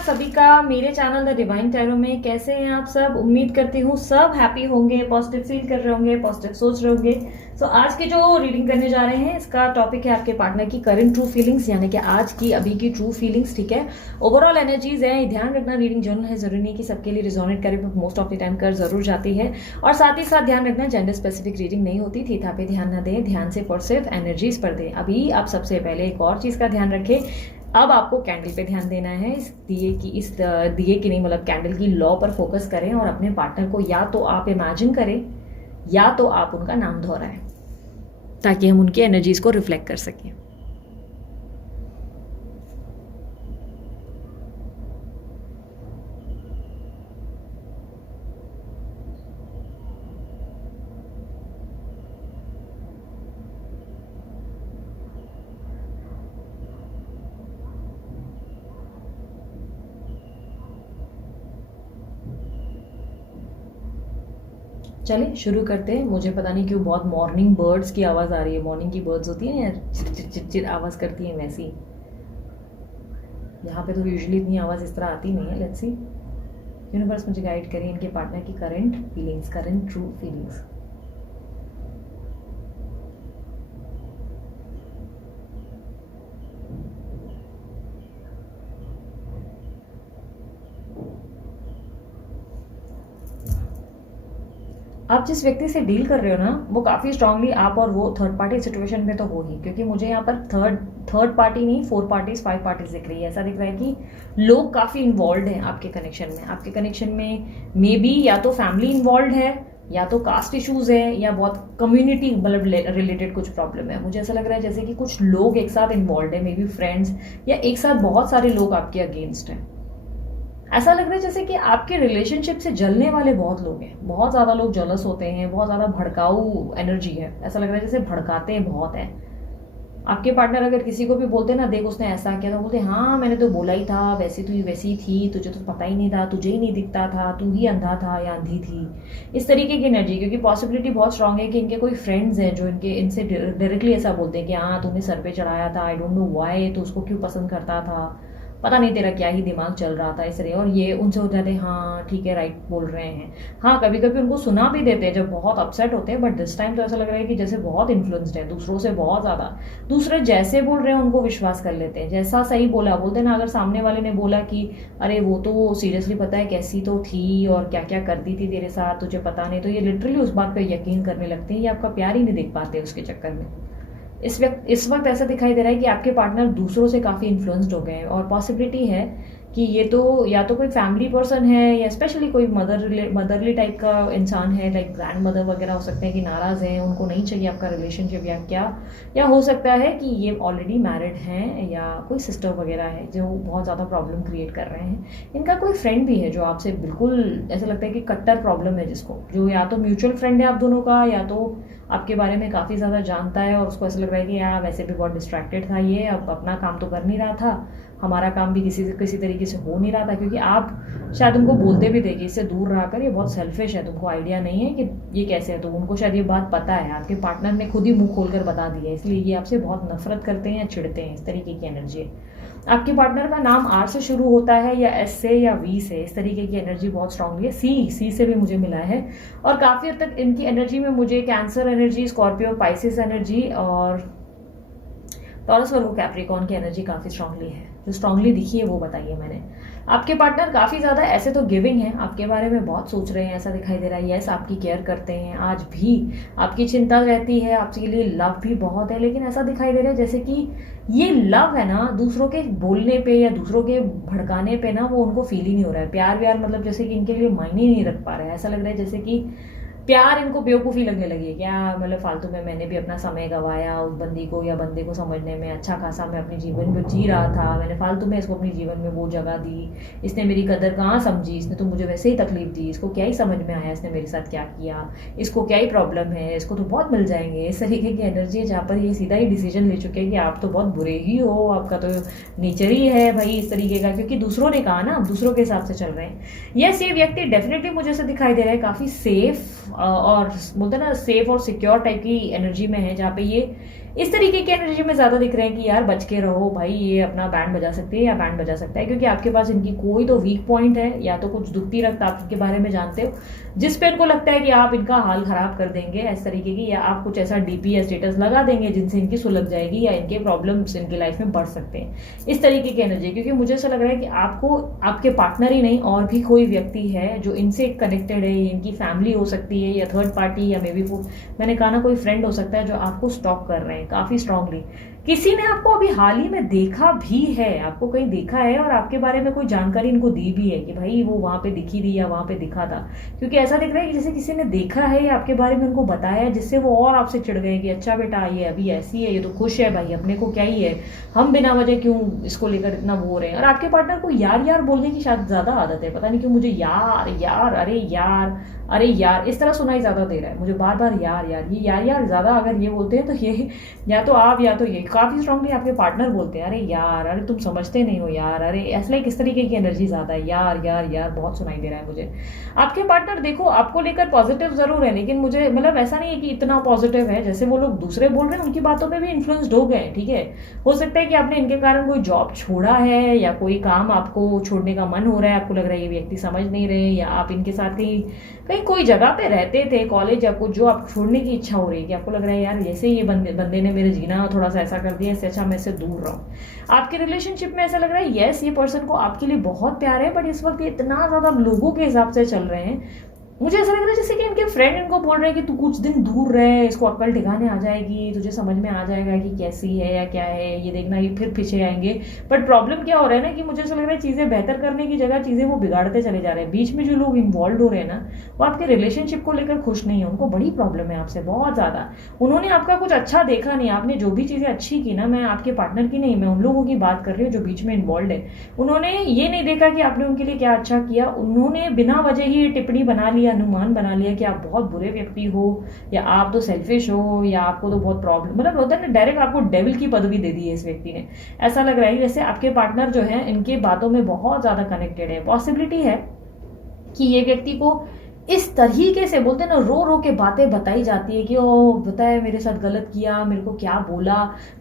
सभी का मेरे चैनल द डिवाइन टैरो में। कैसे हैं आप सब? उम्मीद करती हूँ सब हैप्पी होंगे, पॉजिटिव फील कर रहे होंगे, पॉजिटिव सोच रहे होंगे। सो आज की जो रीडिंग करने जा रहे हैं इसका टॉपिक है आपके पार्टनर की करंट ट्रू फीलिंग्स, यानी कि आज की अभी की ट्रू फीलिंग्स। ठीक है, ओवरऑल एनर्जीज है, ध्यान रखना रीडिंग जर्नल है, जरूरी नहीं कि सबके लिए रिजोनेट करे, but most of the time कर जरूर जाती है। और साथ ही साथ ध्यान रखना जेंडर स्पेसिफिक रीडिंग नहीं होती, थीथा पे ध्यान न दें, ध्यान से और सिर्फ एनर्जीज पर दें। अभी आप सबसे पहले एक और चीज का ध्यान रखें, अब आपको कैंडल पे ध्यान देना है। इस दिए की नहीं, मतलब कैंडल की लॉ पर फोकस करें और अपने पार्टनर को या तो आप इमेजिन करें या तो आप उनका नाम दोहराएं, ताकि हम उनकी एनर्जीज को रिफ्लेक्ट कर सकें। चलिए शुरू करते हैं। मुझे पता नहीं क्यों बहुत मॉर्निंग बर्ड्स की आवाज़ आ रही है। मॉर्निंग की बर्ड्स होती है ना यार, चिट आवाज़ करती है, वैसी। यहाँ पे तो यूजुअली इतनी आवाज़ इस तरह आती नहीं है। लेट्स सी, यूनिवर्स मुझे गाइड करिए इनके पार्टनर की current feelings, current true feelings. आप जिस व्यक्ति से डील कर रहे हो ना, वो काफ़ी स्ट्रांगली आप और वो थर्ड पार्टी सिचुएशन में तो हो ही, क्योंकि मुझे यहाँ पर थर्ड पार्टी नहीं, 4 पार्टीज 5 पार्टीज दिख रही है। ऐसा दिख रहा है कि लोग काफ़ी इन्वॉल्व हैं आपके कनेक्शन में। आपके कनेक्शन में मे बी या तो फैमिली इन्वॉल्व है, या तो कास्ट इश्यूज है, या बहुत कम्युनिटी मतलब रिलेटेड कुछ प्रॉब्लम है। मुझे ऐसा लग रहा है जैसे कि कुछ लोग एक साथ इन्वॉल्व है, मे बी फ्रेंड्स, या एक साथ बहुत सारे लोग आपके अगेंस्ट हैं। ऐसा लग रहा है जैसे कि आपके रिलेशनशिप से जलने वाले बहुत लोग हैं, बहुत ज़्यादा लोग जलस होते हैं, बहुत ज़्यादा भड़काऊ एनर्जी है। ऐसा लग रहा है जैसे भड़काते हैं बहुत है। आपके पार्टनर अगर किसी को भी बोलते ना, देख उसने ऐसा किया, तो बोलते हाँ मैंने तो बोला ही था, वैसी तू वैसी थी, तुझे तो पता ही नहीं था, तुझे ही नहीं दिखता था, तू ही अंधा था या अंधी थी। इस तरीके की एनर्जी, क्योंकि पॉसिबिलिटी बहुत स्ट्रांग है कि इनके कोई फ्रेंड्स हैं जो इनसे डायरेक्टली ऐसा बोलते हैं कि हाँ तूने सर पे चढ़ाया था, आई डोंट नो व्हाई, तो उसको क्यों पसंद करता था, पता नहीं तेरा क्या ही दिमाग चल रहा था इसलिए। और ये उनसे हो जाते हैं हाँ ठीक है राइट बोल रहे हैं। हाँ कभी कभी उनको सुना भी देते हैं जब बहुत अपसेट होते हैं, बट दिस टाइम तो ऐसा लग रहा है कि जैसे बहुत इन्फ्लुएंस्ड है दूसरों से, बहुत ज़्यादा। दूसरे जैसे बोल रहे हैं उनको विश्वास कर लेते हैं, जैसा सही बोला बोलते ना। अगर सामने वाले ने बोला कि अरे वो तो सीरियसली पता है कैसी तो थी और क्या क्या करती थी तेरे साथ, तुझे पता नहीं, तो ये लिटरली उस बात पर यकीन करने लगते हैं। ये आपका प्यार ही नहीं देख पाते उसके चक्कर में। इस वक्त ऐसा दिखाई दे रहा है कि आपके पार्टनर दूसरों से काफ़ी इन्फ्लुएंस्ड हो गए हैं, और पॉसिबिलिटी है कि ये तो या तो कोई फैमिली पर्सन है, या स्पेशली कोई मदरली टाइप का इंसान है, लाइक ग्रैंड मदर वगैरह हो सकते हैं कि नाराज़ हैं, उनको नहीं चाहिए आपका रिलेशनशिप या क्या। या हो सकता है कि ये ऑलरेडी मैरिड हैं, या कोई सिस्टर वगैरह है जो बहुत ज़्यादा प्रॉब्लम क्रिएट कर रहे हैं। इनका कोई फ्रेंड भी है जो आपसे बिल्कुल ऐसा लगता है कि कट्टर प्रॉब्लम है, जिसको जो या तो म्यूचुअल फ्रेंड है आप दोनों का, या तो आपके बारे में काफ़ी ज़्यादा जानता है, और उसको ऐसा लग रहा है कि यार वैसे भी बहुत डिस्ट्रैक्टेड था ये, अब अपना काम तो कर नहीं रहा था, हमारा काम भी किसी तरीके से हो नहीं रहा था, क्योंकि आप शायद उनको बोलते भी थे कि इससे दूर रहा कर, ये बहुत सेल्फिश है, तुमको आइडिया नहीं है कि ये कैसे है। तो उनको शायद ये बात पता है, आपके पार्टनर ने खुद ही मुंह खोलकर बता दिया है, इसलिए ये आपसे बहुत नफरत करते हैं या चिढ़ते हैं। इस तरीके की एनर्जी है। आपके पार्टनर का नाम आर से शुरू होता है, या एस से, या वी से। इस तरीके की एनर्जी बहुत स्ट्रांगली है। सी से भी मुझे मिला है, और काफ़ी हद तक इनकी एनर्जी में मुझे cancer energy, Scorpio, Pisces energy, और टॉरस वर्गो कैप्रिकॉर्न की एनर्जी काफ़ी स्ट्रांगली है। जो स्ट्रांगली दिखी है वो बताइए मैंने। आपके पार्टनर काफ़ी ज़्यादा ऐसे तो गिविंग है, आपके बारे में बहुत सोच रहे हैं, ऐसा दिखाई दे रहा है। यस आपकी केयर करते हैं, आज भी आपकी चिंता रहती है, आपके लिए लव भी बहुत है, लेकिन ऐसा दिखाई दे रहा है जैसे कि ये लव है ना, दूसरों के बोलने पे या दूसरों के भड़काने पे ना, वो उनको फील ही नहीं हो रहा है। प्यार व्यार मतलब जैसे कि इनके लिए मायने नहीं रख पा रहा है। ऐसा लग रहा है जैसे कि प्यार इनको बेवकूफ़ी लगने लगी है। क्या मतलब फालतू में मैंने भी अपना समय गंवाया उस बंदी को या बंदे को समझने में, अच्छा खासा मैं अपने जीवन में जी रहा था, मैंने फालतू में इसको अपने जीवन में वो जगह दी, इसने मेरी कदर कहाँ समझी, इसने तो मुझे वैसे ही तकलीफ दी, इसको क्या ही समझ में आया इसने मेरे साथ क्या किया, इसको क्या ही प्रॉब्लम है, इसको तो बहुत मिल जाएंगे। इस तरीके की एनर्जी है जहाँ पर ये सीधा ही डिसीजन ले चुके हैं कि आप तो बहुत बुरे ही हो, आपका तो नेचर ही है भाई इस तरीके का, क्योंकि दूसरों ने कहा ना, आप दूसरों के हिसाब से चल रहे हैं। यस ये व्यक्ति डेफिनेटली मुझे ऐसा दिखाई दे रहा है काफ़ी सेफ, और बोलते हैं ना सेफ और सिक्योर टाइप की एनर्जी में है, जहाँ पे ये इस तरीके की एनर्जी में ज्यादा दिख रहे हैं कि यार बच के रहो भाई, ये अपना बैंड बजा सकते हैं या बैंड बजा सकता है, क्योंकि आपके पास इनकी कोई तो वीक पॉइंट है, या तो कुछ दुखती रक्त आप इनके बारे में जानते हो जिस पे इनको लगता है कि आप इनका हाल खराब कर देंगे इस तरीके की, या आप कुछ ऐसा डीपी या स्टेटस लगा देंगे जिनसे इनकी सुलझ जाएगी या इनके प्रॉब्लम्स इनकी लाइफ में बढ़ सकते हैं। इस तरीके की एनर्जी, क्योंकि मुझे ऐसा लग रहा है कि आपको आपके पार्टनर ही नहीं और भी कोई व्यक्ति है जो इनसे कनेक्टेड है, इनकी फैमिली हो सकती है या थर्ड पार्टी, या मे बी वो मैंने कहा ना कोई फ्रेंड हो सकता है जो आपको स्टॉक कर रहे हैं काफी स्ट्रांगली। किसी ने आपको अभी हाल ही में देखा भी है, आपको कहीं देखा है और आपके बारे में कोई जानकारी इनको दी भी है कि भाई वो वहां पे दिखी थी या वहां पे दिखा था, क्योंकि ऐसा दिख रहा है कि जैसे किसी ने देखा है या आपके बारे में उनको बताया है, जिससे वो और आपसे चिढ़ गए कि अच्छा बेटा ये अभी ऐसी है, ये तो खुश है भाई, अपने को क्या ही है, हम बिना वजह क्यों इसको लेकर इतना वो रहे हैं। और आपके पार्टनर को यार यार बोलने की शायद ज्यादा आदत है, पता नहीं क्यों मुझे यार यार अरे यार इस तरह सुनाई ज्यादा दे रहा है मुझे, बार बार यार यार, ये यार यार ज्यादा अगर ये बोलते हैं तो ये या तो आप या तो ये काफी स्ट्रांगली आपके पार्टनर बोलते हैं, अरे यार, अरे तुम समझते नहीं हो यार, अरे ऐसा लाइक इस तरीके की एनर्जी ज्यादा है, यार यार यार बहुत सुनाई दे रहा है मुझे। आपके पार्टनर देखो आपको लेकर पॉजिटिव जरूर है, लेकिन मुझे मतलब ऐसा नहीं है कि इतना पॉजिटिव है जैसे वो लोग दूसरे बोल रहे हैं, उनकी बातों पे भी इन्फ्लुएंस्ड हो गए, ठीक है। हो सकता है कि आपने इनके कारण कोई जॉब छोड़ा है या कोई काम आपको छोड़ने का मन हो रहा है, आपको लग रहा है ये व्यक्ति समझ नहीं रहे, या आप इनके साथ कहीं कहीं कोई जगह पे रहते थे कॉलेज या कुछ, जो आपको छोड़ने की इच्छा हो रही है कि आपको लग रहा है यार जैसे ये बंदे ने मेरे जीना थोड़ा सा ऐसा कर दिया, इससे अच्छा मैं इससे दूर रहूं। आपके रिलेशनशिप में ऐसा लग रहा है यस ये पर्सन को आपके लिए बहुत प्यार है, बट इस वक्त ये इतना ज्यादा लोगों के हिसाब से चल रहे हैं, मुझे ऐसा लग रहा है जैसे कि इनके फ्रेंड इनको बोल रहे हैं कि तू कुछ दिन दूर रहे, इसको अक्ल ठिकाने आ जाएगी, तुझे समझ में आ जाएगा कि कैसी है या क्या है, ये देखना ये फिर पीछे आएंगे। बट प्रॉब्लम क्या हो रहा है ना कि मुझे ऐसा लग रहा है चीजें बेहतर करने की जगह चीजें वो बिगाड़ते चले जा रहे हैं। बीच में जो लोग इन्वॉल्व हो रहे हैं ना वो आपके रिलेशनशिप को लेकर खुश नहीं है, उनको बड़ी प्रॉब्लम है आपसे बहुत ज्यादा। उन्होंने आपका कुछ अच्छा देखा नहीं, आपने जो भी चीजें अच्छी की ना, मैं आपके पार्टनर की नहीं, मैं उन लोगों की बात कर रही हूँ जो बीच में इन्वॉल्व है, उन्होंने ये नहीं देखा कि आपने उनके लिए क्या अच्छा किया, उन्होंने बिना वजह ही टिप्पणी बना लिया, अनुमान बना लिया कि आप बहुत बुरे व्यक्ति हो, या आप तो सेल्फिश हो, या आपको तो बहुत प्रॉब्लम, मतलब होता है ना डायरेक्ट आपको डेविल की पदवी दे दी है इस व्यक्ति ने। ऐसा लग रहा है जैसे आपके पार्टनर जो है इनके बातों में बहुत ज्यादा कनेक्टेड है। पॉसिबिलिटी है कि ये व्यक्ति को इस तरीके से बोलते हैं ना रो रो के बातें बताई जाती है कि ओ बताए मेरे साथ गलत किया, मेरे को क्या बोला,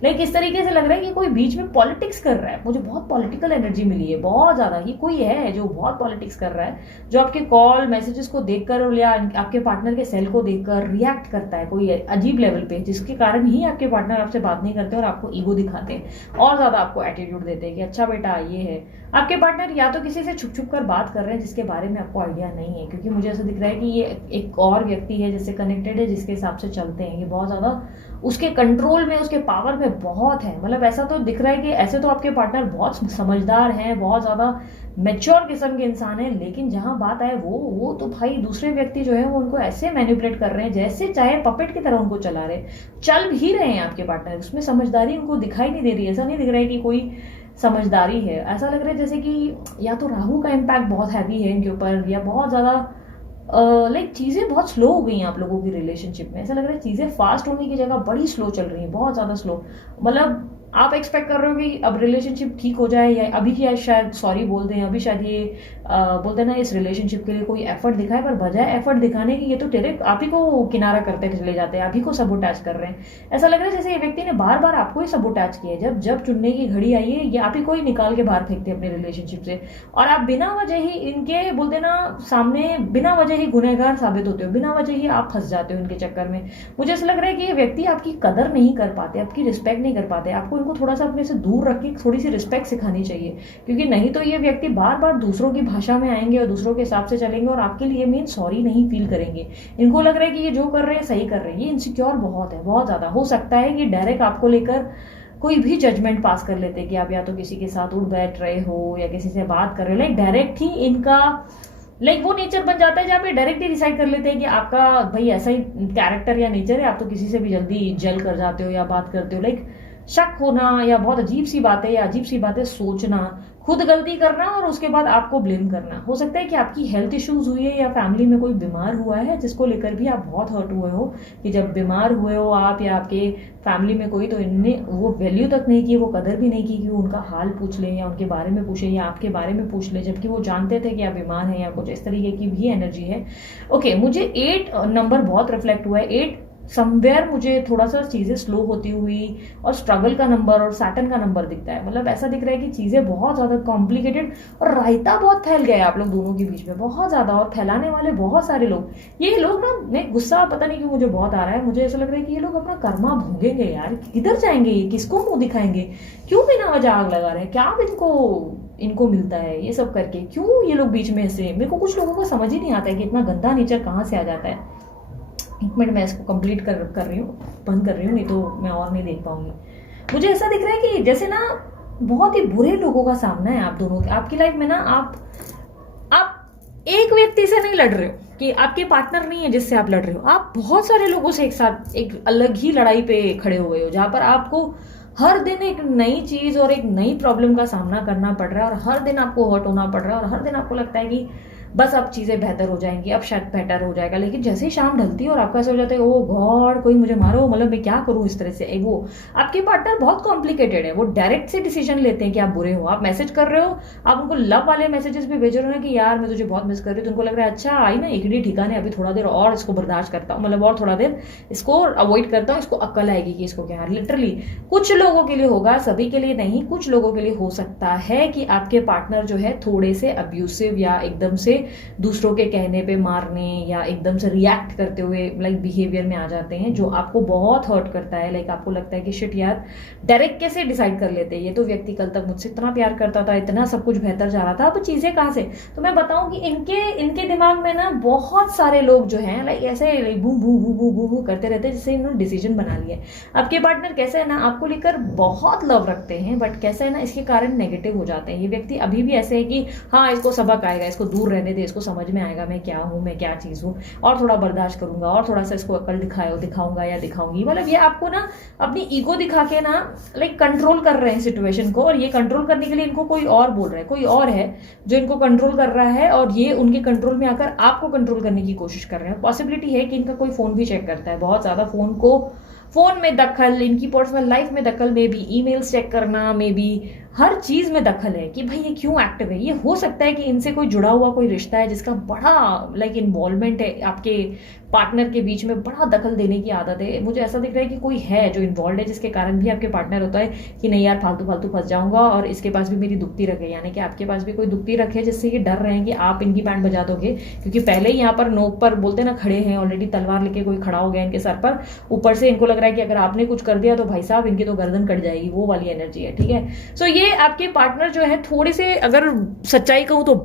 लाइक इस तरीके से लग रहा है कि कोई बीच में पॉलिटिक्स कर रहा है। मुझे बहुत पॉलिटिकल एनर्जी मिली है बहुत ज्यादा, ये कोई है जो बहुत पॉलिटिक्स कर रहा है, जो आपके कॉल मैसेजेस को देखकर या आपके पार्टनर के सेल को देखकर रिएक्ट करता है कोई अजीब लेवल पे, जिसके कारण ही आपके पार्टनर आपसे बात नहीं करते और आपको ईगो दिखाते हैं और ज्यादा आपको एटीट्यूड देते हैं कि अच्छा बेटा ये है। आपके पार्टनर या तो किसी से छुप छुप कर बात कर रहे हैं जिसके बारे में आपको आइडिया नहीं है, क्योंकि मुझे ऐसा दिख रहा है कि ये एक और व्यक्ति है जिससे कनेक्टेड है, जिसके हिसाब से चलते हैं, ये बहुत ज्यादा उसके कंट्रोल में उसके पावर में बहुत है। मतलब ऐसा तो दिख रहा है कि ऐसे तो आपके पार्टनर बहुत समझदार हैं, बहुत ज्यादा मेच्योर किस्म के इंसान है, लेकिन जहां बात आए वो तो भाई दूसरे व्यक्ति जो है वो उनको ऐसे मैनिपुलेट कर रहे हैं जैसे चाहे पपेट की तरह उनको चला रहे, चल भी रहे हैं आपके पार्टनर, उसमें समझदारी उनको दिखाई नहीं दे रही। ऐसा नहीं दिख रहा है कि कोई समझदारी है, ऐसा लग रहा है जैसे कि या तो राहु का इम्पैक्ट बहुत हैवी है इनके ऊपर, या बहुत ज्यादा लाइक चीजें बहुत स्लो हो गई हैं आप लोगों की रिलेशनशिप में। ऐसा लग रहा है चीजें फास्ट होने की जगह बड़ी स्लो चल रही हैं, बहुत ज्यादा स्लो। मतलब आप एक्सपेक्ट कर रहे हो कि अब रिलेशनशिप ठीक हो जाए, या अभी क्या शायद सॉरी बोल दें, अभी शायद ये बोलते ना इस रिलेशनशिप के लिए कोई एफर्ट दिखाए, पर बजाय एफर्ट दिखाने की ये तो डायरेक्ट आप ही को किनारा करते चले जाते हैं, आप ही को सबोटैच कर रहे हैं। ऐसा लग रहा है जैसे ये व्यक्ति ने बार बार आपको ही सबोटैच किया है, जब जब चुनने की घड़ी आई है ये आप ही को ही निकाल के बाहर फेंकते हैं अपने रिलेशनशिप से, और आप बिना वजह ही इनके बोलते ना सामने बिना वजह ही गुनहगार साबित होते हो, बिना वजह ही आप फंस जाते हो इनके चक्कर में। मुझे ऐसा लग रहा है कि ये व्यक्ति आपकी कदर नहीं कर पाते, आपकी रिस्पेक्ट नहीं कर पाते, आपको इनको थोड़ा सा अपने से दूर रख के थोड़ी सी रिस्पेक्ट सिखानी चाहिए, क्योंकि नहीं तो ये व्यक्ति बार बार दूसरों की भाषा में आएंगे और दूसरों के हिसाब से चलेंगे और आपके लिए मीन सॉरी नहीं फील करेंगे। इनको लग रहा है कि ये जो कर रहे हैं सही कर रहे हैं, ये इनसिक्योर बहुत है, बहुत ज्यादा। हो सकता है कि डायरेक्ट आपको लेकर कोई भी जजमेंट पास कर लेते हैं कि आप या तो किसी के साथ उठ बैठ रहे हो या किसी से बात कर रहे हो, लाइक डायरेक्ट ही इनका लाइक वो नेचर बन जाता है जहाँ पे डायरेक्ट ही डिसाइड कर लेते हैं कि आपका भाई ऐसा ही कैरेक्टर या नेचर है, आप तो किसी से भी जल्दी जेल कर जाते हो या बात करते हो, लाइक शक होना या बहुत अजीब सी बातें या अजीब सी बातें सोचना, खुद गलती करना और उसके बाद आपको ब्लेम करना। हो सकता है कि आपकी हेल्थ इश्यूज हुई है या फैमिली में कोई बीमार हुआ है जिसको लेकर भी आप बहुत हर्ट हुए हो, कि जब बीमार हुए हो आप या आपके फैमिली में कोई, तो इनने वो वैल्यू तक नहीं की, वो कदर भी नहीं की कि वो उनका हाल पूछ ले या उनके बारे में पूछे या आपके बारे में पूछ ले, जबकि वो जानते थे कि आप बीमार हैं या कुछ इस तरीके की भी एनर्जी है। ओके, मुझे 8 नंबर बहुत रिफ्लेक्ट हुआ है। 8 समवेयर मुझे थोड़ा सा चीजें स्लो होती हुई और स्ट्रगल का नंबर और सैटर्न का नंबर दिखता है। मतलब ऐसा दिख रहा है कि चीजें बहुत ज्यादा कॉम्प्लिकेटेड और रायता बहुत फैल गया है आप लोग दोनों के बीच में, बहुत ज्यादा, और फैलाने वाले बहुत सारे लोग। ये लोग ना, मैं गुस्सा पता नहीं क्यों मुझे बहुत आ रहा है, मुझे ऐसा लग रहा है कि ये लोग अपना कर्मा भोगेंगे यार, किधर जाएंगे ये, किसको मुंह दिखाएंगे, क्यों बिना वजह आग लगा रहे हैं, क्या अब इनको इनको मिलता है ये सब करके, क्यों ये लोग बीच में ऐसे। मेरे को कुछ लोगों को समझ ही नहीं आता है कि इतना गंदा नेचर कहाँ से आ जाता है। एक मिनट मैं इसको कंप्लीट कर रही हूँ, बंद कर रही हूँ, नहीं तो मैं और नहीं देख पाऊंगी। मुझे ऐसा दिख रहा है कि जैसे ना बहुत ही बुरे लोगों का सामना है आप दोनों के, आपकी लाइफ में ना। आप एक व्यक्ति से नहीं लड़ रहे हो कि आपके पार्टनर नहीं है जिससे आप लड़ रहे हो, आप बहुत सारे लोगों से एक साथ एक अलग ही लड़ाई पे खड़े हो गए हो, जहां पर आपको हर दिन एक नई चीज और एक नई प्रॉब्लम का सामना करना पड़ रहा है, और हर दिन आपको हर्ट होना पड़ रहा है, और हर दिन आपको लगता है कि बस अब चीजें बेहतर हो जाएंगी, अब शायद बेटर हो जाएगा। लेकिन जैसे ही शाम ढलती है और आपका ऐसा हो जाता है, ओ गॉड कोई मुझे मारो, मतलब मैं क्या करूं इस तरह से। वो आपके पार्टनर बहुत कॉम्प्लिकेटेड है, वो डायरेक्ट से डिसीजन लेते हैं कि आप बुरे हो। आप मैसेज कर रहे हो, आप उनको लव वाले मैसेजेस भी भेज रहे हो ना कि यार मैं तुझे बहुत मिस कर रही हूँ, तो उनको लग रहा है अच्छा आई ना एकड़ी ठिकाने, अभी थोड़ा देर और इसको बर्दाश्त करता हूँ, मतलब और थोड़ा देर इसको अवॉइड करता हूँ, इसको अक्ल आएगी कि इसको क्या। लिटरली कुछ लोगों के लिए होगा, सभी के लिए नहीं, कुछ लोगों के लिए हो सकता है कि आपके पार्टनर जो है थोड़े से अब्यूसिव या एकदम से दूसरों के कहने पे मारने या एकदम से रिएक्ट करते हुए लाइक बिहेवियर में आ जाते हैं, जो आपको बहुत हर्ट करता है। लाइक आपको लगता है कि शिट यार डायरेक्ट कैसे डिसाइड कर लेते हैं, ये तो व्यक्ति कल तक मुझसे इतना प्यार करता था, इतना सब कुछ बेहतर जा रहा था, अब चीजें कहां से। तो मैं बताऊं कि इनके दिमाग में ना बहुत सारे लोग जो हैं लाइक ऐसे भू भू भू भू भू भू करते रहते हैं, जिससे इन्होंने डिसीजन बना लिया। आपके पार्टनर कैसे है ना, आपको लेकर बहुत लव रखते हैं, बट कैसे है ना इसके कारण नेगेटिव हो जाते हैं। ये व्यक्ति अभी भी ऐसे है कि हाँ इसको सबक आएगा, इसको दूर रहने दे, इसको समझ में आएगा मैं क्या हूँ, मैं क्या चीज हूँ, और थोड़ा बर्दाश्त करूंगा, और थोड़ा सा इसको अकल दिखाऊंगा या दिखाऊंगी। मतलब ये आपको ना अपनी ईगो दिखा के ना लाइक कंट्रोल कर रहे हैं सिचुएशन को, और ये कंट्रोल करने के लिए इनको कोई और बोल रहा है, कोई और है जो इनको कंट्रोल कर रहा है, और ये उनके कंट्रोल में आकर आपको कंट्रोल करने की कोशिश कर रहे हैं। पॉसिबिलिटी है कि इनका कोई फोन भी चेक करता है, बहुत ज्यादा फोन में दखल, इनकी पर्सनल लाइफ में दखल, मे बी ईमेल्स चेक करना, मे बी हर चीज में दखल है कि भाई ये क्यों एक्टिव है। ये हो सकता है कि इनसे कोई जुड़ा हुआ कोई रिश्ता है जिसका बड़ा लाइक इन्वॉल्वमेंट है, आपके पार्टनर के बीच में बड़ा दखल देने की आदत है। मुझे ऐसा दिख रहा है कि कोई है जो इन्वॉल्व है, जिसके कारण भी आपके पार्टनर होता है कि नहीं यार फालतू फालतू फंस जाऊंगा, और इसके पास भी मेरी दुखती रखे, यानी कि आपके पास भी कोई दुखती रखे जिससे ये डर रहे हैं कि आप इनकी बैंड बजा दोगे, क्योंकि पहले ही यहाँ पर नोक पर बोलते ना खड़े हैं, ऑलरेडी तलवार लेके कोई खड़ा हो गया इनके सर पर। ऊपर से इनको लग रहा है कि अगर आपने कुछ कर दिया तो भाई साहब इनकी तो गर्दन कट जाएगी, वो वाली एनर्जी है। ठीक है, सो ये आपके पार्टनर जो है थोड़े से, अगर सच्चाई कहूं तो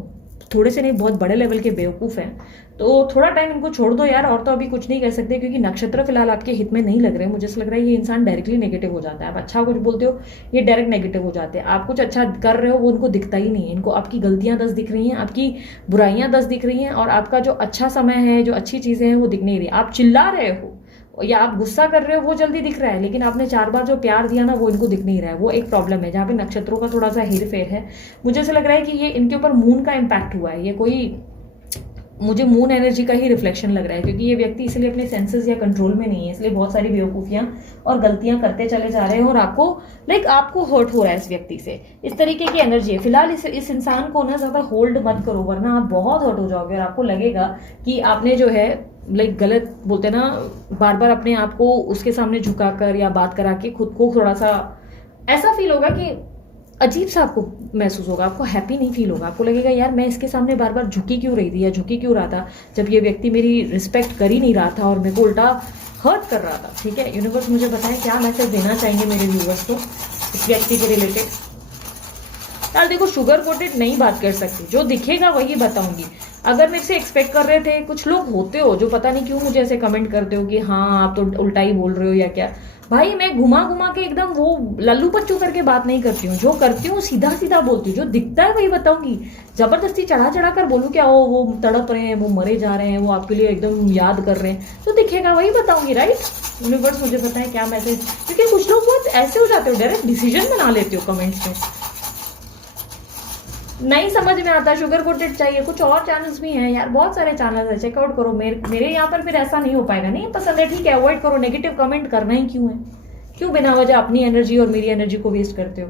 थोड़े से नहीं बहुत बड़े लेवल के बेवकूफ हैं। तो थोड़ा टाइम इनको छोड़ दो यार, और तो अभी कुछ नहीं कर सकते, क्योंकि नक्षत्र फिलहाल आपके हित में नहीं लग रहे। मुझे ऐसा लग रहा है ये इंसान डायरेक्टली नेगेटिव हो जाता है। आप अच्छा कुछ बोलते हो ये डायरेक्ट नेगेटिव हो जाते हैं, आप कुछ अच्छा कर रहे हो वो उनको दिखता ही नहीं है। इनको आपकी गलतियां 10 दिख रही हैं, आपकी बुराइयां 10 दिख रही हैं, और आपका जो अच्छा समय है, जो अच्छी चीजें हैं वो दिख नहीं रही। आप चिल्ला रहे हो या आप गुस्सा कर रहे हो वो जल्दी दिख रहा है, लेकिन आपने 4 बार जो प्यार दिया ना वो इनको दिख नहीं रहा है। वो एक प्रॉब्लम है जहाँ पे नक्षत्रों का थोड़ा सा हेर फेर है। मुझे ऐसा लग रहा है कि ये इनके ऊपर मून का इम्पैक्ट हुआ है, ये कोई मुझे मून एनर्जी का ही रिफ्लेक्शन लग रहा है, क्योंकि ये व्यक्ति इसलिए अपने सेंसेस या कंट्रोल में नहीं है, इसलिए बहुत सारी बेवकूफियां और गलतियां करते चले जा रहे हैं, और आपको हर्ट हो रहा है इस व्यक्ति से। इस तरीके की एनर्जी है फिलहाल। इस इंसान को ना ज्यादा होल्ड मत करो, वरना आप बहुत हर्ट हो जाओगे, और आपको लगेगा कि आपने जो है लाइक गलत बोलते ना, बार बार अपने आप को उसके सामने झुकाकर या बात करा के खुद को थोड़ा सा ऐसा फील होगा कि अजीब सा आपको महसूस होगा, आपको हैप्पी नहीं फील होगा। आपको लगेगा यार मैं इसके सामने बार बार झुकी क्यों रही थी या झुकी क्यों रहा था, जब ये व्यक्ति मेरी रिस्पेक्ट कर ही नहीं रहा था और मेरे को उल्टा हर्ट कर रहा था। ठीक है, यूनिवर्स मुझे बताएं क्या मैसेज देना चाहेंगे मेरे व्यूवर्स को इस व्यक्ति के रिलेटेड। यार देखो, शुगर कोटेड नहीं बात कर सकती, जो दिखेगा वही बताऊंगी। अगर मेरे से एक्सपेक्ट कर रहे थे, कुछ लोग होते हो जो पता नहीं क्यों मुझे ऐसे कमेंट करते हो कि हाँ आप तो उल्टा ही बोल रहे हो या क्या। भाई मैं घुमा घुमा के एकदम वो लल्लू पच्चू करके बात नहीं करती हूँ, जो करती हूँ सीधा सीधा बोलती हूँ, जो दिखता है वही बताऊंगी। जबरदस्ती चढ़ा चढ़ा कर बोलूँ क्या, वो तड़प रहे हैं, वो मरे जा रहे हैं, वो आपके लिए एकदम याद कर रहे हैं, जो दिखेगा वही बताऊंगी। राइट, यूनिवर्स मुझे बताएं क्या मैसेज, क्योंकि कुछ लोग बहुत ऐसे हो जाते हो, डायरेक्ट डिसीजन बना लेते हो कमेंट्स में। नहीं समझ में आता, शुगर कोटेड चाहिए। कुछ और चैनल्स भी हैं यार, बहुत सारे चैनल्स है, चेकआउट करो। मेरे यहाँ पर फिर ऐसा नहीं हो पाएगा। नहीं पसंद है ठीक है, अवॉइड करो। नेगेटिव कमेंट करना ही क्यों है, क्यों बिना वजह अपनी एनर्जी और मेरी एनर्जी को वेस्ट करते हो।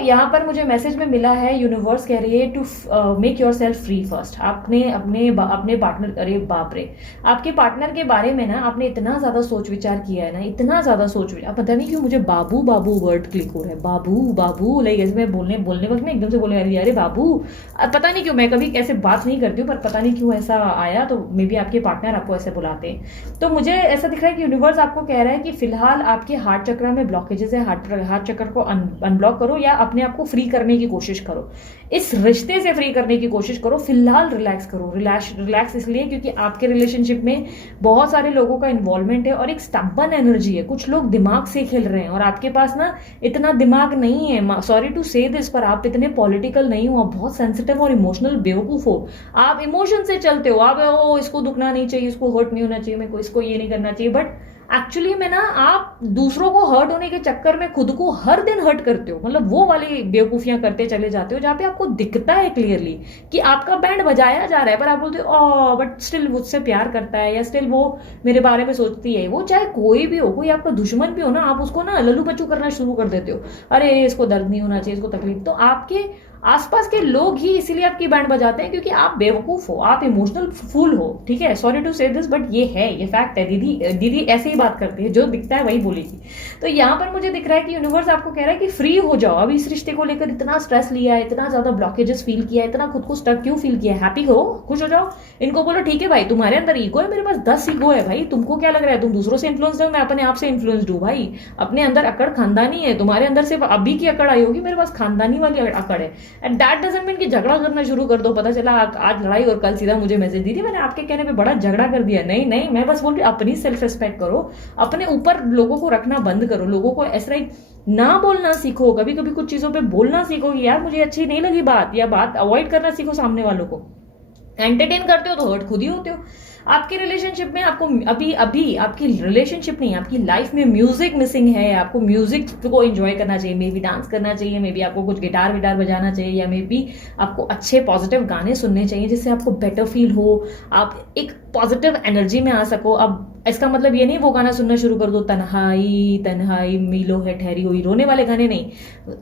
यहाँ पर मुझे मैसेज में मिला है, यूनिवर्स कह रही है to make yourself free first. आपने अपने पार्टनर, अरे बाप रे, आपके पार्टनर के बारे में ना आपने इतना ज्यादा सोच विचार किया है ना, इतना ज्यादा सोच विचार, पता नहीं क्यों मुझे बाबू बाबू वर्ड क्लिक हो रहा है, बाबू बाबू, लाइक ऐसे मैं बोलने वक्त में एकदम से बोलने वाली, अरे बाबू। पता नहीं क्यों, मैं कभी ऐसे बात नहीं करती हूँ, पर पता नहीं क्यों ऐसा आया, तो मे बी आपके पार्टनर आपको ऐसे बुलाते हैं। तो मुझे ऐसा दिख रहा है कि यूनिवर्स आपको कह रहा है कि फिलहाल आपके हार्ट चक्र में ब्लॉकेजेस है, हार्ट चक्र को अनब्लॉक करो या अपने आप को फ्री करने की कोशिश करो, इस रिश्ते से फ्री करने की कोशिश करो, फिलहाल रिलैक्स करो। रिलैक्स इसलिए क्योंकि आपके रिलेशनशिप में बहुत सारे लोगों का इन्वॉल्वमेंट है और एक स्टबन एनर्जी है, कुछ लोग दिमाग से खेल रहे हैं और आपके पास ना इतना दिमाग नहीं है, सॉरी टू से दिस, पर आप इतने पॉलिटिकल नहीं हो, आप बहुत सेंसिटिव और इमोशनल बेवकूफ हो, आप इमोशन से चलते हो, आप इसको दुखना नहीं चाहिए, इसको हर्ट नहीं होना चाहिए, मेरे को इसको ये नहीं करना चाहिए, बट एक्चुअली में ना आप दूसरों को हर्ट होने के चक्कर में खुद को हर दिन हर्ट करते हो, मतलब वो वाली बेवकूफियां करते चले जाते हो जहां पे आपको दिखता है क्लियरली कि आपका बैंड बजाया जा रहा है, पर आप बोलते हो ओ बट स्टिल मुझसे प्यार करता है या स्टिल वो मेरे बारे में सोचती है। वो चाहे कोई भी हो, कोई आपका दुश्मन भी हो ना, आप उसको ना लल्लू बच्चू करना शुरू कर देते हो, अरे इसको दर्द नहीं होना चाहिए, इसको तकलीफ। तो आपके आसपास के लोग ही इसीलिए आपकी बैंड बजाते हैं क्योंकि आप बेवकूफ हो, आप इमोशनल फूल हो, ठीक है, सॉरी टू से दिस, बट ये है, ये फैक्ट है। दीदी ऐसे ही बात करती है, जो दिखता है वही बोलेगी। तो यहाँ पर मुझे दिख रहा है कि यूनिवर्स आपको कह रहा है कि फ्री हो जाओ। अब इस रिश्ते को लेकर इतना स्ट्रेस लिया है, इतना ज्यादा ब्लॉकेजेस फील किया है, इतना खुद को स्टक क्यों फील किया है, हैप्पी हो, खुश हो जाओ। इनको बोलो ठीक है भाई, तुम्हारे अंदर ईगो है, मेरे पास 10 ईगो है भाई, तुमको क्या लग रहा है तुम दूसरों से इन्फ्लुएंस हो, मैं अपने आप से इन्फ्लुएंस हूँ भाई। अपने अंदर अकड़ खानदानी है, तुम्हारे अंदर सिर्फ अभी की अकड़ आई होगी, मेरे पास खानदानी वाली अकड़ है। एंड दैट डजंट मीन कि झगड़ा करना शुरू कर दो, पता चला आज लड़ाई और कल सीधा मुझे मैसेज दी थी, मैंने आपके कहने पे बड़ा झगड़ा कर दिया। नहीं नहीं, मैं बस बोल रही अपनी सेल्फ रिस्पेक्ट करो, अपने ऊपर लोगों को रखना बंद करो, लोगों को ऐसा ना बोलना सीखो, कभी कभी कुछ चीजों पे बोलना सीखो कि यार मुझे अच्छी नहीं लगी बात, या बात अवॉइड करना सीखो। सामने वालों को एंटरटेन करते हो तो हर्ट खुद ही होते हो। आपके रिलेशनशिप में आपको अभी अभी आपकी रिलेशनशिप नहीं, आपकी लाइफ में म्यूजिक मिसिंग है, आपको म्यूजिक को एंजॉय करना चाहिए, मे बी डांस करना चाहिए, मे बी आपको कुछ गिटार विटार बजाना चाहिए, या मे बी आपको अच्छे पॉजिटिव गाने सुनने चाहिए जिससे आपको बेटर फील हो, आप एक पॉजिटिव एनर्जी में आ सको। अब इसका मतलब ये नहीं वो गाना सुनना शुरू कर दो तन्हाई तन्हाई मीलो है ठहरी हुई, रोने वाले गाने नहीं,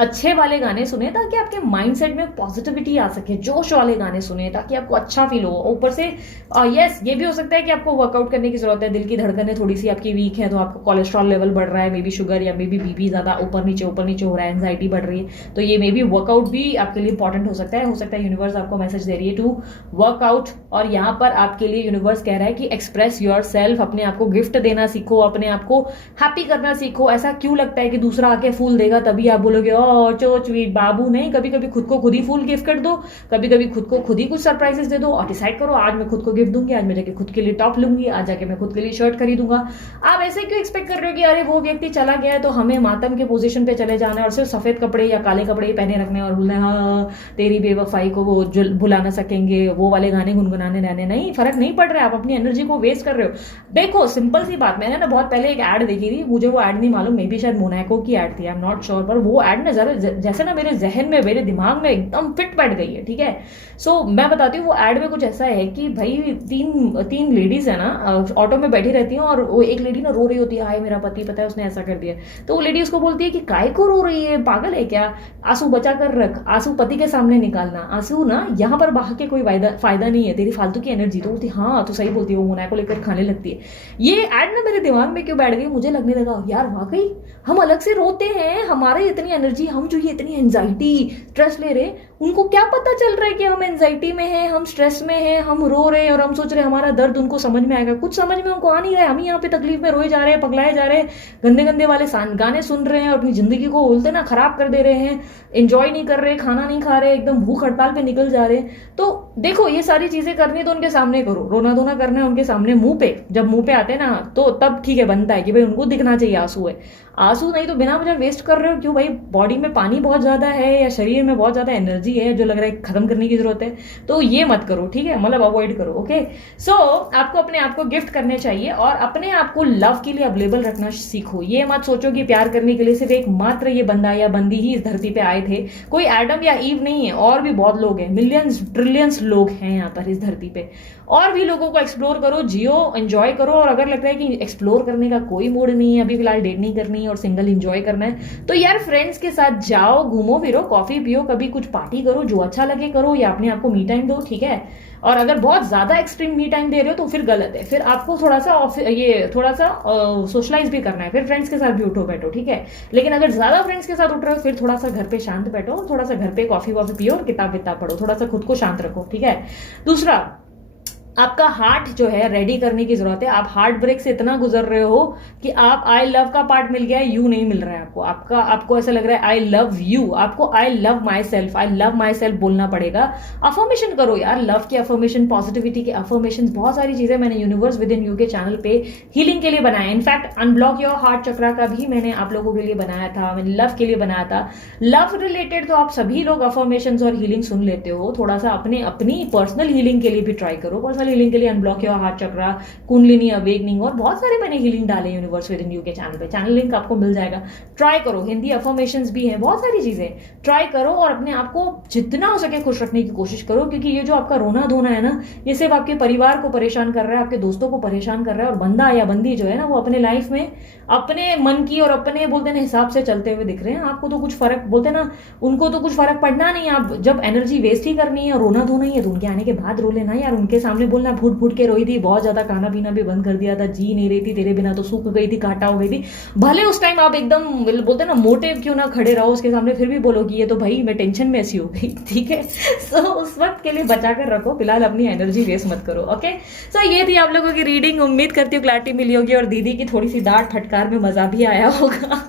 अच्छे वाले गाने सुने ताकि आपके माइंडसेट में पॉजिटिविटी आ सके, जोश वाले गाने सुने ताकि आपको अच्छा फील हो। ऊपर से यस ये भी हो सकता है कि आपको वर्कआउट करने की जरूरत है, दिल की धड़कनें थोड़ी सी आपकी वीक है तो आपका कोलेस्ट्रॉल लेवल बढ़ रहा है, मे बी शुगर या मे बी बीपी ज्यादा ऊपर नीचे हो रहा है, एंजाइटी बढ़ रही है, तो ये मे बी वर्कआउट भी आपके लिए इंपॉर्टेंट हो सकता है यूनिवर्स आपको मैसेज दे रही है टू वर्कआउट। और यहाँ पर आपके लिए यूनिवर्स कह रहा है कि एक्सप्रेस योर सेल्फ, अपने आप को गिफ्ट देना सीखो, अपने आप को हैप्पी करना सीखो। ऐसा क्यों लगता है कि दूसरा आके फूल देगा तभी आप बोलोगे ओ चो स्वीट बाबू, नहीं, कभी कभी खुद को खुद ही फूल गिफ्ट कर दो, कभी कभी खुद को खुद ही कुछ सरप्राइजेस दे दो और डिसाइड करो आज मैं खुद को गिफ्ट दूंगी, आज मैं जाके खुद के लिए टॉप लूंगी, आज जाके मैं खुद के लिए शर्ट खरीदूंगा। आप ऐसे क्यों एक्सपेक्ट कर रहे हो कि अरे वो व्यक्ति चला गया है तो हमें मातम के पोजीशन पे चले जाना है और सिर्फ सफेद कपड़े या काले कपड़े पहने रखने और बोलना है हाँ तेरी बेवफाई को वो भुला ना सकेंगे, वो वाले गाने गुनगुनाने रहने, नहीं, फर्क नहीं पड़ रहा है, आप अपनी एनर्जी को वेस्ट कर रहे हो। देखो सिंपल सी बात, मैंने ना बहुत पहले एक एड देखी थी, मुझे वो एड नहीं मालूम, मे बी शायद मोनाको की एड थी, आई एम नॉट श्योर, पर वो एड ना जरा जैसे ना मेरे जहन में, मेरे दिमाग में एकदम फिट बैठ गई है, ठीक है। सो मैं बताती हूँ, वो एड में कुछ ऐसा है कि भाई तीन लेडीज है ना, ऑटो में बैठी रहती हैं और वो एक लेडी ना रो रही होती है, हाय मेरा पति पता है उसने ऐसा कर दिया, तो वो लेडी उसको बोलती है कि काय को रो रही है, पागल है क्या, आंसू बचा कर रख, आंसू पति के सामने निकालना, आंसू ना यहाँ पर बहा के कोई फायदा नहीं है, तेरी फालतू की एनर्जी। तो बोलती हाँ तो सही बोलती है, वो मोनाको लेकर खाने लगती है। ये एड ना मेरे दिमाग में क्यों बैठ गई, मुझे लगने लगा यार वाकई हम अलग से रोते हैं, हमारे इतनी एनर्जी, हम जो ये इतनी एंजाइटी स्ट्रेस ले रहे, उनको क्या पता चल रहा है कि हम एंजाइटी में हैं, हम स्ट्रेस में हैं, हम रो रहे हैं और हम सोच रहे हैं हमारा दर्द उनको समझ में आएगा, कुछ समझ में उनको आ नहीं रहा है। हम यहाँ पे तकलीफ में रोए जा रहे हैं, पगलाए जा रहे हैं, गंदे गंदे वाले गाने सुन रहे हैं और अपनी जिंदगी को बोलते ना खराब कर दे रहे हैं, एंजॉय नहीं कर रहे, खाना नहीं खा रहे, एकदम भूख हड़ताल पे निकल जा रहे हैं। तो देखो ये सारी चीजें करनी तो उनके सामने करो, रोना धोना करना है उनके सामने, मुंह पे, जब मुंह पे आते हैं ना तो तब ठीक है, बनता है कि भाई उनको दिखना चाहिए आंसू है, आंसू नहीं तो बिना वजह वेस्ट कर रहे हो क्यों भाई। बॉडी में पानी बहुत ज्यादा है या शरीर में बहुत ज्यादा एनर्जी एनर्जी है जो लग रहा है खत्म करने की जरूरत है, तो ये मत करो, ठीक है, मतलब अवॉइड करो। ओके, सो आपको अपने आप को गिफ्ट करने चाहिए और अपने आप को लव के लिए अवेलेबल रखना सीखो। ये मत सोचो कि प्यार करने के लिए सिर्फ एक मात्र ये बंदा या बंदी ही इस धरती पे आए थे, कोई एडम या ईव नहीं है, और भी बहुत लोग हैं, मिलियंस ट्रिलियंस लोग हैं यहाँ पर इस धरती पे। और भी लोगों को एक्सप्लोर करो, जियो, एंजॉय करो। और अगर लगता है कि एक्सप्लोर करने का कोई मूड नहीं है, अभी फिलहाल डेट नहीं करनी है और सिंगल एंजॉय करना है, तो यार फ्रेंड्स के साथ जाओ, घूमो फिरो, कॉफी पियो, कभी कुछ पार्टी करो, जो अच्छा लगे करो, या अपने आप को मी टाइम दो, ठीक है। और अगर बहुत ज्यादा एक्सट्रीम मी टाइम दे रहे हो तो फिर गलत है, फिर आपको थोड़ा सा सोशलाइज भी करना है, फिर फ्रेंड्स के साथ भी उठो बैठो, ठीक है। लेकिन अगर ज्यादा फ्रेंड्स के साथ उठ रहे हो फिर थोड़ा सा घर पे शांत बैठो, थोड़ा सा घर पे कॉफी वॉफी पियो और किताब विताब पढ़ो, थोड़ा सा खुद को शांत रखो, ठीक है। दूसरा, आपका हार्ट जो है रेडी करने की जरूरत है। आप हार्ट ब्रेक से इतना गुजर रहे हो कि आप आई लव का पार्ट मिल गया है, यू नहीं मिल रहा है आपको, आपको ऐसा लग रहा है आई लव यू, आपको आई लव माई सेल्फ बोलना पड़ेगा। अफर्मेशन करो यार, लव की अफर्मेशन, पॉजिटिविटी के अफर्मेशन, बहुत सारी चीजें मैंने यूनिवर्स विद इन यू के चैनल पे हीलिंग के लिए बनाया। इनफैक्ट अनब्लॉक योर हार्ट चक्रा का भी मैंने आप लोगों के लिए बनाया था, मैंने लव के लिए बनाया था। लव रिलेटेड तो आप सभी लोग अफर्मेशन और हीलिंग सुन लेते हो, थोड़ा सा अपनी पर्सनल हीलिंग के लिए भी ट्राई करो। पर्सनल हीलिंग के लिए unblock your heart chakra, kundalini awakening और बहुत सारे मैंने हीलिंग डाले यूनिवर्स विद इन यू के चैनल पे, चैनल लिंक आपको मिल जाएगा, ट्राई करो। हिंदी अफर्मेशंस भी हैं, बहुत सारी चीजें ट्राई करो और अपने आप को जितना हो सके खुश रखने की कोशिश करो, क्योंकि ये जो आपका रोना धोना है ना, ये सिर्फ आपके परिवार को परेशान कर रहा है, आपके दोस्तों को परेशान कर रहा है, और बंदा या बंदी जो है ना, वो अपने लाइफ में अपने मन की और अपने बोलते ना हिसाब से चलते हुए दिख रहे हैं। आपको तो कुछ फर्क, बोलते ना, उनको तो कुछ फर्क पड़ना नहीं। आप जब एनर्जी वेस्ट ही करनी है और रोना धोना ही है तो उनके आने के बाद रो लेना यार, उनके सामने बोलना फूट फूट के रोई थी, बहुत ज्यादा खाना पीना भी बंद कर दिया था, जी नहीं रही थी, तेरे बिना तो सूख गई थी, काटा हो गई थी। भले उस टाइम आप एकदम बोलते ना मोटे क्यों ना खड़े रहो उसके सामने, फिर भी बोलो कि ये तो भाई मैं टेंशन में ऐसी हो गई, ठीक है। सो उस वक्त के लिए बचा कर रखो, फिलहाल अपनी एनर्जी वेस्ट मत करो। ओके, सो ये थी आप लोगों की रीडिंग, उम्मीद करती हूँ क्लैरिटी मिली होगी और दीदी की थोड़ी सी डांट फटकार में मजा भी आया होगा।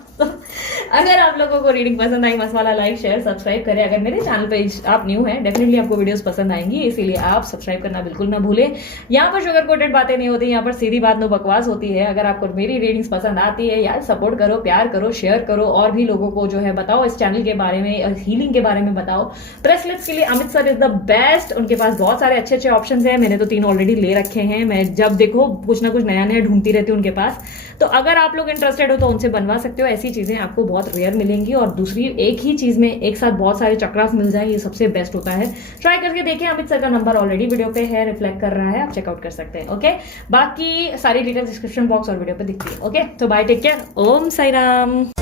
अगर आप लोगों को रीडिंग पसंद आई, मस्त वाला लाइक शेयर सब्सक्राइब करें। अगर मेरे चैनल पे आप न्यू हैं, डेफिनेटली आपको वीडियोस पसंद आएंगी, इसीलिए आप सब्सक्राइब करना बिल्कुल ना भूलें। यहाँ पर शुगर कोटेड बातें नहीं होती, यहाँ पर सीधी बात नो बकवास होती है। अगर आपको मेरी रीडिंग्स पसंद आती है यार, सपोर्ट करो, प्यार करो, शेयर करो, और भी लोगों को जो है बताओ इस चैनल के बारे में और हीलिंग के बारे में बताओ। ब्रेसलेट्स के लिए Amit sir is the best, उनके पास बहुत सारे अच्छे अच्छे ऑप्शन है, मैंने तो 3 ऑलरेडी ले रखे हैं। मैं जब देखो कुछ ना कुछ नया नया ढूंढती रहती हूँ उनके पास, तो अगर आप लोग इंटरेस्टेड हो तो उनसे बनवा सकते हो। ऐसी चीजें आपको बहुत रेयर मिलेंगी, और दूसरी एक ही चीज में एक साथ बहुत सारे चक्रास मिल जाए, ये सबसे बेस्ट होता है। ट्राई करके देखें, अमित सर का नंबर ऑलरेडी वीडियो पे है, रिफ्लेक्ट कर रहा है, आप चेकआउट कर सकते हैं। ओके, बाकी सारी डिटेल्स डिस्क्रिप्शन बॉक्स और वीडियो पे दिखती है। ओके, तो बाय, टेक केयर, ओम साई राम।